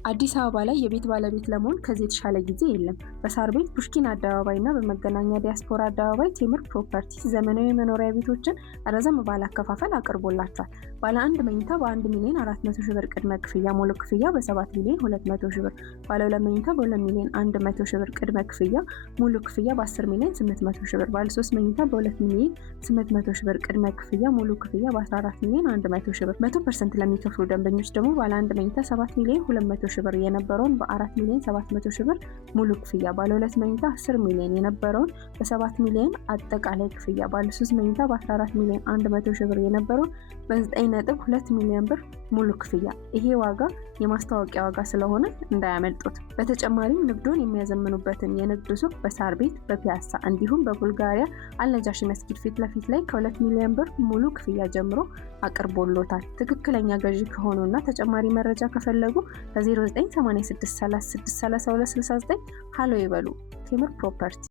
አዲስ አበባ ላይ የቤት ባለቤት ለመሆን ከዚህ የተሻለ ጊዜ የለም። በሳር ቤት፣ ፑሽኪን አደባባይ እና በመገናኛ ዲያስፖራ አደባባይ ቴምር ፕሮፐርቲስ ዘመናዊ መኖሪያ ቤቶችን ረዘም ባለ አከፋፈል አቅርቦላቸዋል። ባለ 1 መኝታ በ1 ሚሊዮን 400 ሺህ ብር ቅድመ ክፍያ፣ ሙሉ ክፍያ በ7 ሚሊዮን 200 ሺህ ብር፣ ባለ 2 መኝታ በ2 ሚሊዮን 100 ሺህ ብር ቅድመ ክፍያ፣ ሙሉ ክፍያ በ10 ሚሊዮን 800 ሺህ ብር፣ ባለ 3 መኝታ በ2 ሚሊዮን 800 ሺህ ብር ቅድመ ክፍያ፣ ሙሉ ክፍያ በ14 ሚሊዮን 100 ሺህ ብር። 100% ለሚከፍሉ ደንበኞች ደግሞ ባለ 1 መኝታ 7 ሚሊዮን 200 ሺህ ብር የነበረውን በ4 ሚሊዮን 700 ሺህ ብር ሙሉ ክፍያ፣ ባለ 2 መኝታ 10 ሚሊዮን የነበረውን በ7 ሚሊዮን አጠቃላይ ክፍያ፣ ባለ 3 መኝታ በ14 ሚሊዮን 100 ሺህ ብር የነበረውን በ9.2 ሚሊዮን ብር ሙሉ ክፍያ። ይሄ ዋጋ የማስታወቂያ ዋጋ ስለሆነ እንዳያመልጡት። በተጨማሪም ንግዶን የሚያዘምኑበትን የንግድ ሱቅ በሳር ቤት፣ በፒያሳ እንዲሁም በቡልጋሪያ አልነጃሺ መስጊድ ፊት ለፊት ላይ ከ2 ሚሊዮን ብር ሙሉ ክፍያ ጀምሮ አቅርቦሎታል። ትክክለኛ ገዢ ከሆኑና ተጨማሪ መረጃ ከፈለጉ በ0986363269 ሃሎ ይበሉ። ቴምር ፕሮፐርቲ